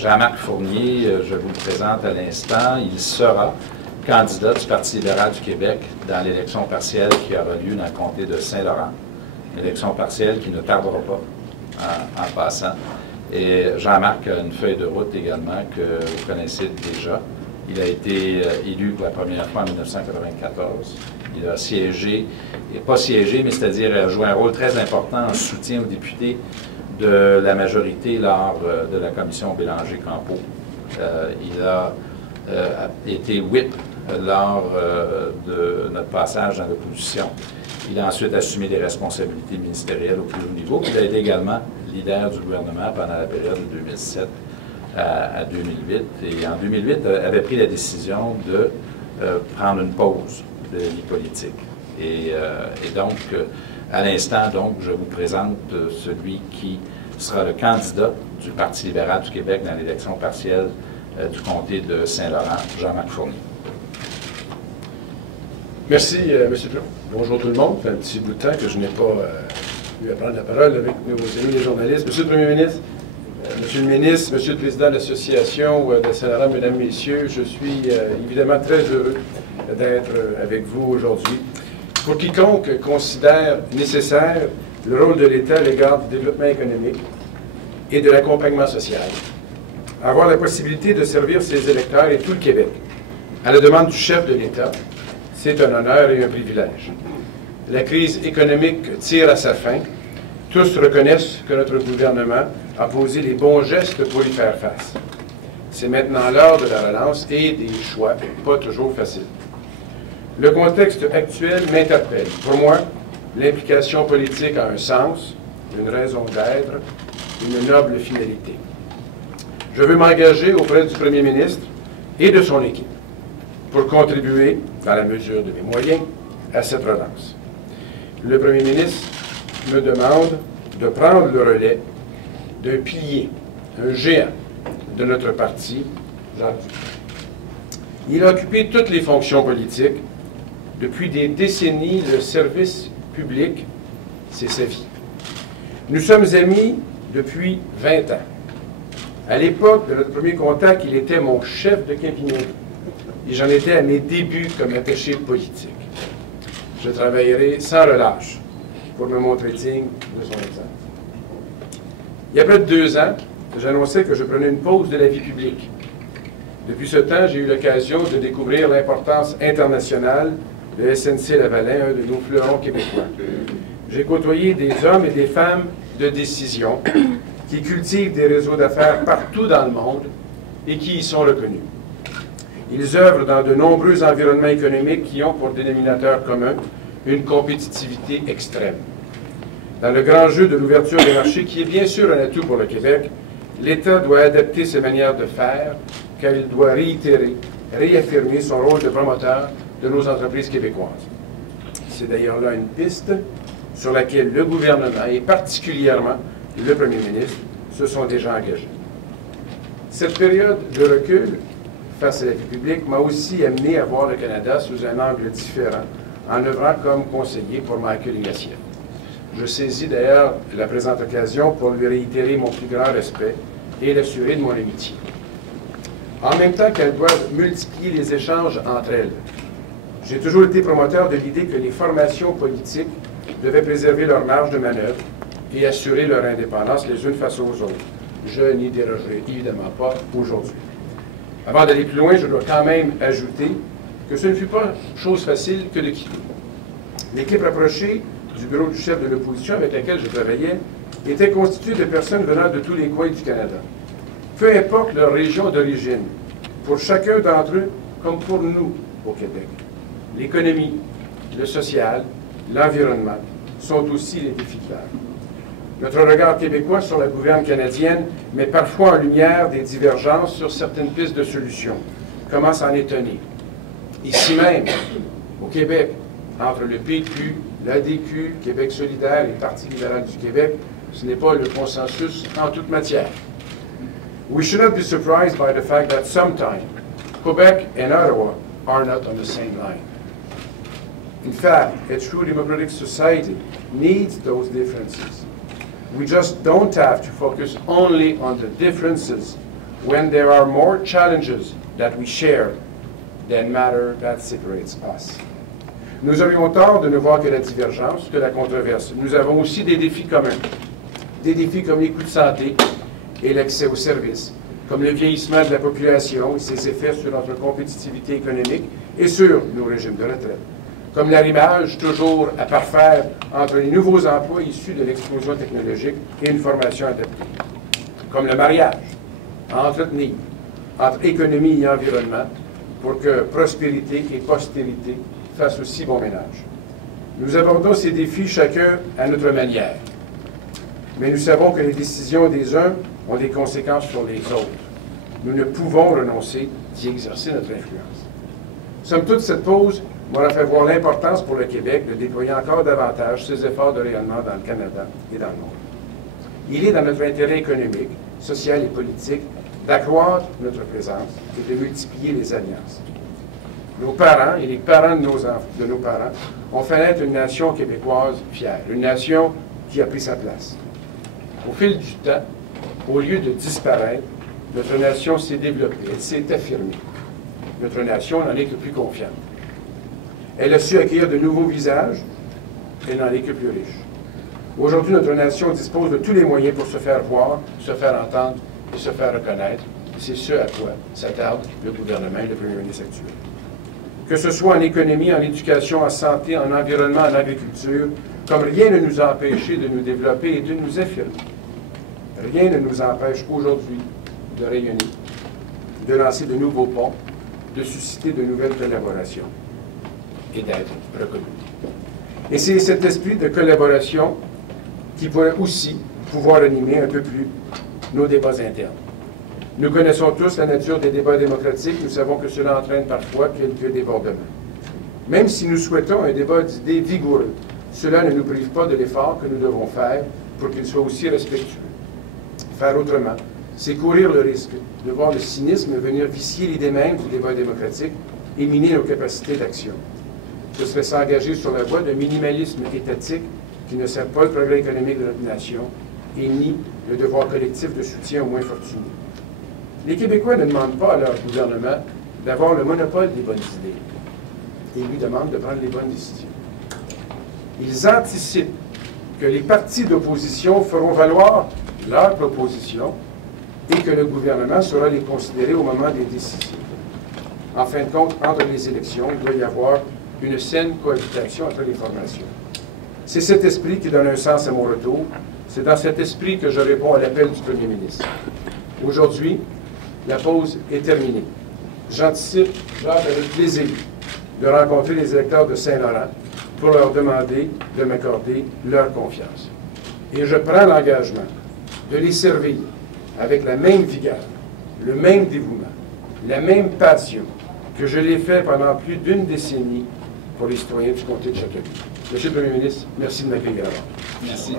Jean-Marc Fournier, je vous le présente à l'instant, il sera candidat du Parti libéral du Québec dans l'élection partielle qui aura lieu dans le comté de Saint-Laurent. Une élection partielle qui ne tardera pas en passant. Et Jean-Marc a une feuille de route également que vous connaissez déjà. Il a été élu pour la première fois en 1994. Il a siégé, et pas siégé, mais c'est-à-dire joué un rôle très important en soutien aux députés de la majorité lors de la commission Bélanger-Campeau. Il a été whip lors de notre passage dans l'opposition. Il a ensuite assumé des responsabilités ministérielles au plus haut niveau. Il a été également leader du gouvernement pendant la période de 2007 à 2008. Et en 2008, avait pris la décision de prendre une pause de vie politique. Et donc, à l'instant, donc, je vous présente celui qui sera le candidat du Parti libéral du Québec dans l'élection partielle du comté de Saint-Laurent, Jean-Marc Fournier. Merci, M. Plon. Bonjour tout le monde. Ça fait un petit bout de temps que je n'ai pas eu à prendre la parole avec nos amis les journalistes. Monsieur le Premier ministre, Monsieur le ministre, Monsieur le Président de l'Association de Saint-Laurent, Mesdames, Messieurs, je suis évidemment très heureux d'être avec vous aujourd'hui. Pour quiconque considère nécessaire le rôle de l'État à l'égard du développement économique et de l'accompagnement social, avoir la possibilité de servir ses électeurs et tout le Québec à la demande du chef de l'État, c'est un honneur et un privilège. La crise économique tire à sa fin. Tous reconnaissent que notre gouvernement a posé les bons gestes pour y faire face. C'est maintenant l'heure de la relance et des choix pas toujours faciles. Le contexte actuel m'interpelle. Pour moi, l'implication politique a un sens, une raison d'être, une noble finalité. Je veux m'engager auprès du Premier ministre et de son équipe pour contribuer, dans la mesure de mes moyens, à cette relance. Le Premier ministre me demande de prendre le relais d'un pilier, un géant de notre parti, Jacques Dupuis. Il a occupé toutes les fonctions politiques. Depuis des décennies, le service public, c'est sa vie. Nous sommes amis depuis 20 ans. À l'époque de notre premier contact, il était mon chef de cabinet et j'en étais à mes débuts comme attaché politique. Je travaillerai sans relâche pour me montrer digne de son exemple. Il y a près de 2 ans, j'annonçais que je prenais une pause de la vie publique. Depuis ce temps, j'ai eu l'occasion de découvrir l'importance internationale de SNC-Lavalin, un de nos fleurons québécois. J'ai côtoyé des hommes et des femmes de décision qui cultivent des réseaux d'affaires partout dans le monde et qui y sont reconnus. Ils œuvrent dans de nombreux environnements économiques qui ont pour dénominateur commun une compétitivité extrême. Dans le grand jeu de l'ouverture des marchés, qui est bien sûr un atout pour le Québec, l'État doit adapter ses manières de faire, car il doit réaffirmer son rôle de promoteur de nos entreprises québécoises. C'est d'ailleurs là une piste sur laquelle le gouvernement, et particulièrement le Premier ministre, se sont déjà engagés. Cette période de recul face à la vie publique m'a aussi amené à voir le Canada sous un angle différent, en œuvrant comme conseiller pour Michael Ignatieff. Je saisis d'ailleurs la présente occasion pour lui réitérer mon plus grand respect et l'assurer de mon amitié. En même temps qu'elles doivent multiplier les échanges entre elles, j'ai toujours été promoteur de l'idée que les formations politiques devaient préserver leur marge de manœuvre et assurer leur indépendance les unes face aux autres. Je n'y dérogerai évidemment pas aujourd'hui. Avant d'aller plus loin, je dois quand même ajouter que ce ne fut pas chose facile que de quitter. L'équipe rapprochée du bureau du chef de l'opposition avec laquelle je travaillais était constituée de personnes venant de tous les coins du Canada. Peu importe leur région d'origine, pour chacun d'entre eux, comme pour nous au Québec, l'économie, le social, l'environnement sont aussi les défis clairs. Notre regard québécois sur la gouverne canadienne met parfois en lumière des divergences sur certaines pistes de solutions. Comment s'en étonner? Ici même, au Québec, entre le PQ, l'ADQ, Québec solidaire et le Parti libéral du Québec, ce n'est pas le consensus en toute matière. We should not be surprised by the fact that sometimes Quebec and Ottawa are not on the same line. In fact, a true democratic society needs those differences. We just don't have to focus only on the differences when there are more challenges that we share than matter that separates us. Nous aurions tort de ne voir que la divergence, que la controverse. Nous avons aussi des défis communs. Des défis comme les coûts de santé et l'accès aux services, comme le vieillissement de la population et ses effets sur notre compétitivité économique et sur nos régimes de retraite, comme l'arrimage toujours à parfaire entre les nouveaux emplois issus de l'explosion technologique et une formation adaptée, comme le mariage à entretenir entre économie et environnement pour que prospérité et postérité fassent aussi bon ménage. Nous abordons ces défis chacun à notre manière, mais nous savons que les décisions des uns ont des conséquences sur les autres. Nous ne pouvons renoncer d'y exercer notre influence. Somme toute, cette pause m'aura fait voir l'importance pour le Québec de déployer encore davantage ses efforts de rayonnement dans le Canada et dans le monde. Il est dans notre intérêt économique, social et politique d'accroître notre présence et de multiplier les alliances. Nos parents et les parents de nos parents ont fait naître une nation québécoise fière, une nation qui a pris sa place. Au fil du temps, au lieu de disparaître, notre nation s'est développée, elle s'est affirmée. Notre nation n'en est que plus confiante. Elle a su accueillir de nouveaux visages, elle n'en est que plus riche. Aujourd'hui, notre nation dispose de tous les moyens pour se faire voir, se faire entendre et se faire reconnaître. C'est ce à quoi s'attarde le gouvernement et le premier ministre actuel. Que ce soit en économie, en éducation, en santé, en environnement, en agriculture, comme rien ne nous a empêchés de nous développer et de nous affirmer. Rien ne nous empêche aujourd'hui de rayonner, de lancer de nouveaux ponts, de susciter de nouvelles collaborations et d'être reconnus. Et c'est cet esprit de collaboration qui pourrait aussi pouvoir animer un peu plus nos débats internes. Nous connaissons tous la nature des débats démocratiques, nous savons que cela entraîne parfois quelques débordements. Même si nous souhaitons un débat d'idées vigoureux, cela ne nous prive pas de l'effort que nous devons faire pour qu'il soit aussi respectueux. Faire autrement, c'est courir le risque de voir le cynisme venir vicier l'idée même du débat démocratique et miner nos capacités d'action. Ce serait s'engager sur la voie d'un minimalisme étatique qui ne sert pas le progrès économique de notre nation et nie le devoir collectif de soutien aux moins fortunés. Les Québécois ne demandent pas à leur gouvernement d'avoir le monopole des bonnes idées. Ils lui demandent de prendre les bonnes décisions. Ils anticipent que les partis d'opposition feront valoir leurs propositions et que le gouvernement saura les considérer au moment des décisions. En fin de compte, entre les élections, il doit y avoir une saine cohabitation entre les formations. C'est cet esprit qui donne un sens à mon retour. C'est dans cet esprit que je réponds à l'appel du Premier ministre. Aujourd'hui, la pause est terminée. J'anticipe avec plaisir de rencontrer les électeurs de Saint-Laurent pour leur demander de m'accorder leur confiance. Et je prends l'engagement de les servir avec la même vigueur, le même dévouement, la même passion que je l'ai fait pendant plus d'une décennie pour les citoyens du comté de Châteauguay. Monsieur le Premier ministre, merci de m'accueillir. Merci.